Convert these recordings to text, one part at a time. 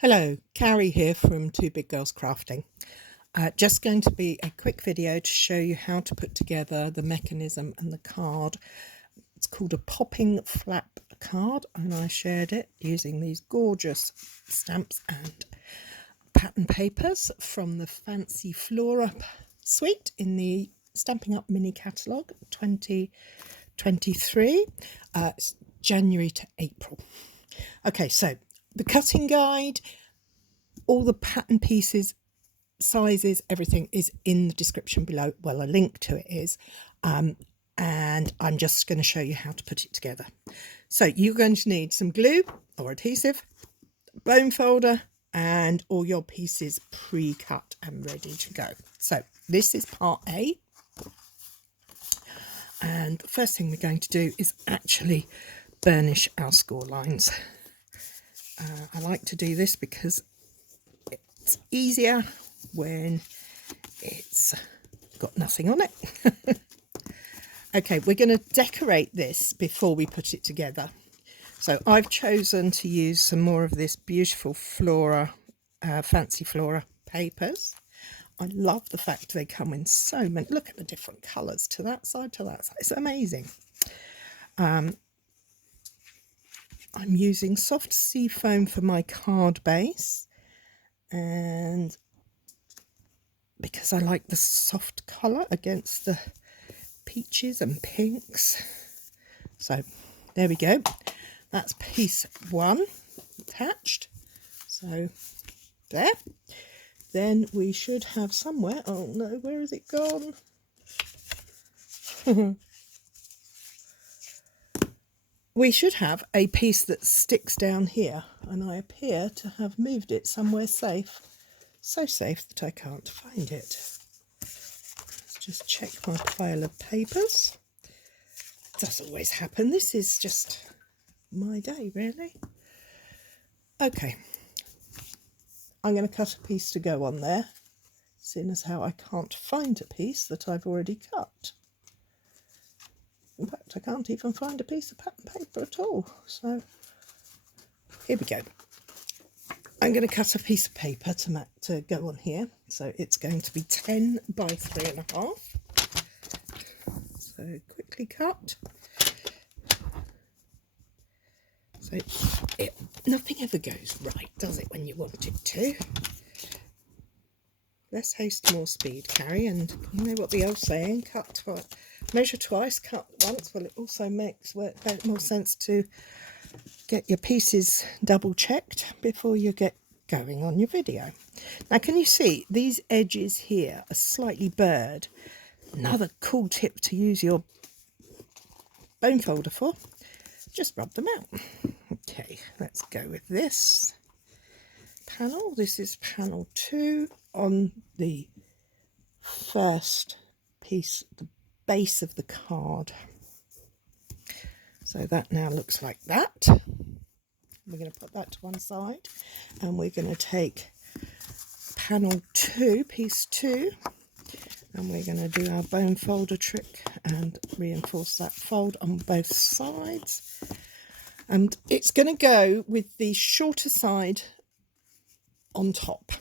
Hello, Cary here from Two Big Girls Crafting. Just going to be a quick video to show you how to put together the mechanism and the card. It's called a popping flap card, and I shared it using these gorgeous stamps and pattern papers from the Fancy Flora suite in the Stampin' Up! Mini Catalogue 2023. It's January to April. Okay, so the cutting guide, all the pattern pieces, sizes, everything is in the description below. Well, a link to it is. And I'm just going to show you how to put it together. So you're going to need some glue or adhesive, bone folder, and all your pieces pre-cut and ready to go. So this is part A. And the first thing we're going to do is actually burnish our score lines. I like to do this because it's easier when it's got nothing on it. Okay, we're going to decorate this before we put it together. So I've chosen to use some more of this beautiful Flora, Fancy Flora papers. I love the fact they come in so many. Look at the different colours to that side, to that side. It's amazing. I'm using soft sea foam for my card base, and because I like the soft colour against the peaches and pinks. So there we go. That's piece one attached. So there. Then we should have somewhere, oh no, where has it gone? We should have a piece that sticks down here, and I appear to have moved it somewhere safe. So safe that I can't find it. Let's just check my pile of papers. It does always happen. This is just my day, really. Okay. I'm going to cut a piece to go on there, seeing as how I can't find a piece that I've already cut. In fact, I can't even find a piece of pattern paper at all. So here we go. I'm going to cut a piece of paper to go on here. So it's going to be 10 by 3.5. So quickly cut. So nothing ever goes right, does it, when you want it to? Less haste, more speed, Cary. And you know what the old saying, cut twice, measure twice, cut once. Well, it also makes more sense to get your pieces double checked before you get going on your video. Now, can you see these edges here are slightly burred? Another cool tip to use your bone folder for, just rub them out. Okay, let's go with this panel. This is panel 2 on the first piece, the base of the card. So that now looks like that. We're going to put that to one side, and we're going to take panel 2, piece 2, and we're going to do our bone folder trick and reinforce that fold on both sides. And it's going to go with the shorter side on top.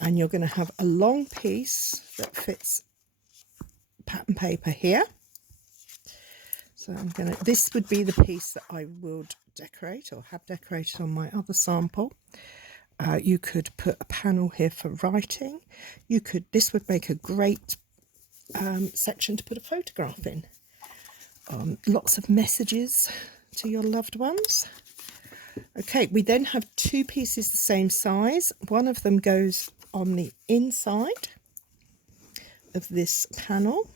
And you're going to have a long piece that fits pattern paper here. So I'm going to, this would be the piece that I would decorate or have decorated on my other sample. You could put a panel here for writing. You could, this would make a great section to put a photograph in. Lots of messages to your loved ones. Okay, we then have two pieces the same size. One of them goes on the inside of this panel,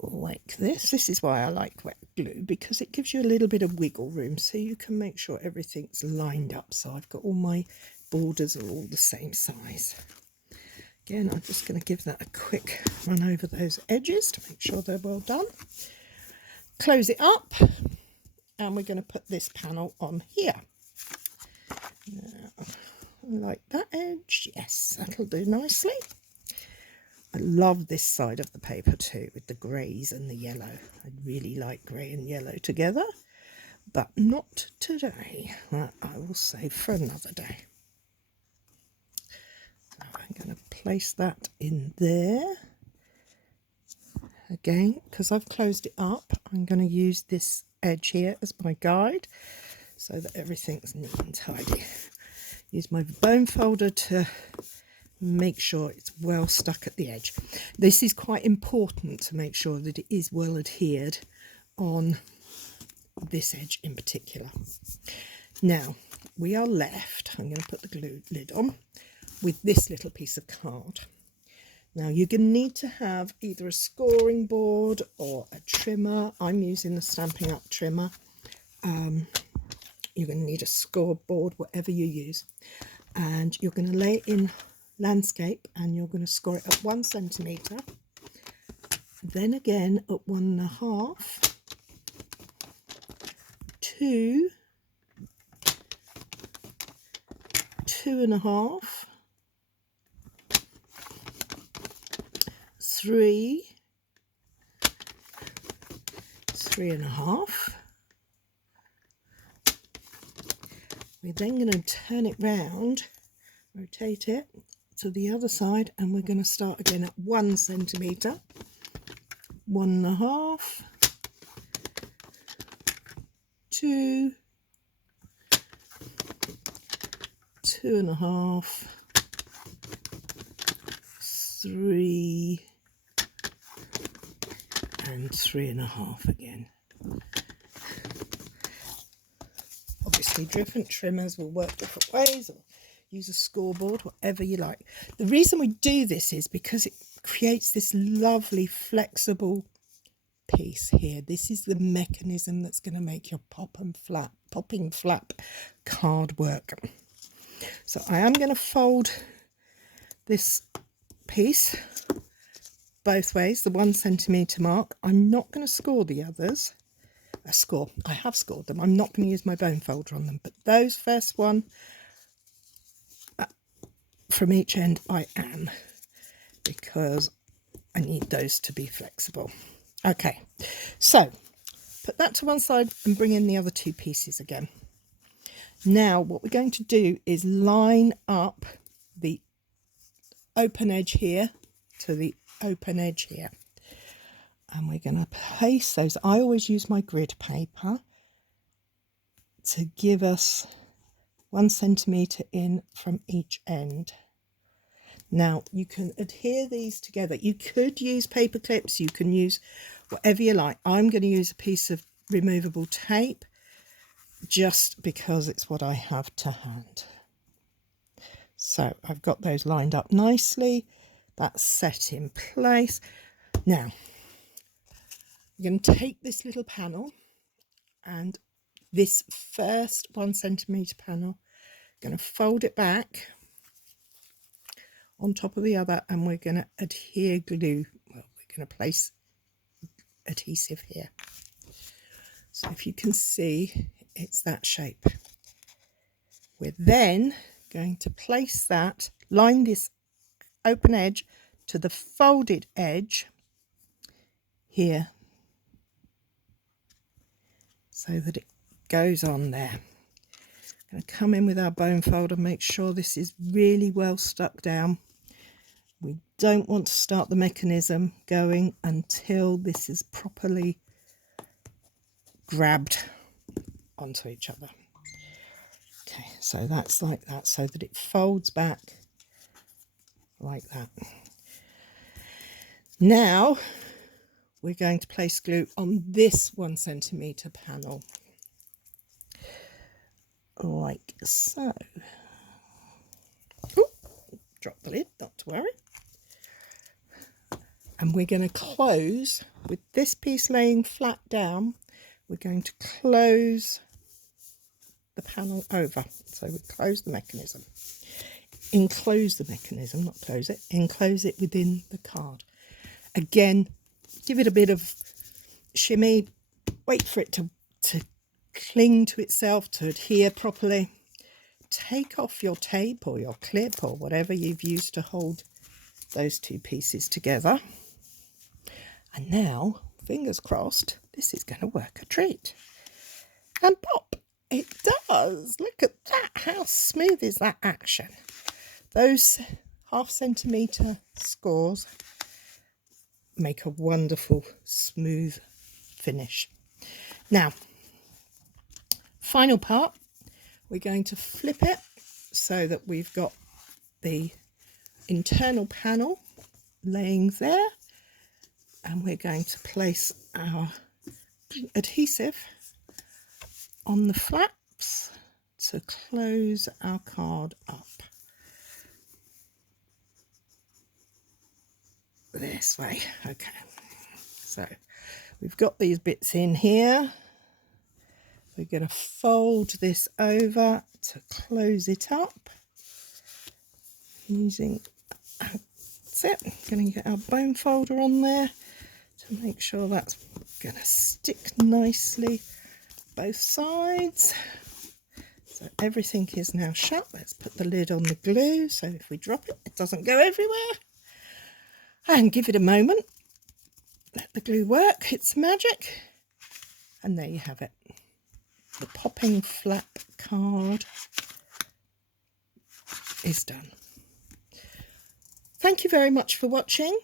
like this. This is why I like wet glue, because it gives you a little bit of wiggle room so you can make sure everything's lined up. So I've got all my borders are all the same size. Again, I'm just going to give that a quick run over those edges to make sure they're well done. Close it up, and we're going to put this panel on here. Now, like that edge, yes, that'll do nicely. I love this side of the paper too, with the greys and the yellow. I really like grey and yellow together. but not today. That I will save for another day. So I'm going to place that in there. Again, because I've closed it up, I'm going to use this edge here as my guide so that everything's neat and tidy. Use my bone folder to make sure it's well stuck at the edge. This is quite important to make sure that it is well adhered on this edge in particular. Now we are left, I'm going to put the glue lid on, with this little piece of card. Now you're going to need to have either a scoring board or a trimmer. I'm using the Stampin' Up trimmer. You're going to need a scoreboard, whatever you use. And you're going to lay it in landscape and you're going to score it at 1 centimetre. Then again at 1.5, 2, 2.5, 3, 3.5. We're then going to turn it round, rotate it to the other side, and we're going to start again at 1 centimetre, 1.5, 2, 2.5, 3, and 3.5 again. Obviously different trimmers will work different ways, or use a scoreboard, whatever you like. The reason we do this is because it creates this lovely flexible piece here. This is the mechanism that's going to make your popping flap card work. So I am going to fold this piece both ways, the 1 centimetre mark. I'm not going to score the others. I have scored them. I'm not going to use my bone folder on them, but those first one from each end I am, because I need those to be flexible. Okay, so put that to one side and bring in the other 2 pieces again. Now what we're going to do is line up the open edge here to the open edge here, and we're going to place those. I always use my grid paper to give us 1 centimetre in from each end. Now you can adhere these together. You could use paper clips, you can use whatever you like. I'm going to use a piece of removable tape just because it's what I have to hand. So I've got those lined up nicely. That's set in place. Now you're going to take this little panel and this first 1 centimetre panel, going to fold it back on top of the other, and we're going to adhere glue. Well, we're going to place adhesive here. So if you can see, it's that shape. We're then going to place that, line this open edge to the folded edge here, so that it goes on there. I'm going to come in with our bone folder, make sure this is really well stuck down. We don't want to start the mechanism going until this is properly grabbed onto each other. Okay, so that's like that, so that it folds back like that. Now we're going to place glue on this 1 centimetre panel, like so. Ooh, drop the lid, not to worry. And we're going to close with this piece laying flat down. We're going to close the panel over. So we close the mechanism. Enclose the mechanism, not close it. Enclose it within the card. Again, give it a bit of shimmy. Wait for it to cling to itself, to adhere properly. Take off your tape or your clip or whatever you've used to hold those 2 pieces together. And now, fingers crossed, this is going to work a treat. and pop. It does. Look at that. How smooth is that action? Those 1/2 centimetre scores make a wonderful smooth finish. Now, final part, we're going to flip it so that we've got the internal panel laying there, and we're going to place our adhesive on the flaps to close our card up this way. Okay, so we've got these bits in here. We're going to fold this over to close it up using, that's it, going to get our bone folder on there to make sure that's going to stick nicely both sides. So everything is now shut. Let's put the lid on the glue so if we drop it, it doesn't go everywhere. And give it a moment. Let the glue work its magic. And there you have it. The popping flap card is done. Thank you very much for watching.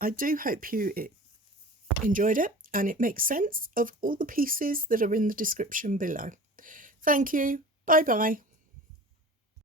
I do hope you enjoyed it and it makes sense of all the pieces that are in the description below. Thank you. Bye bye.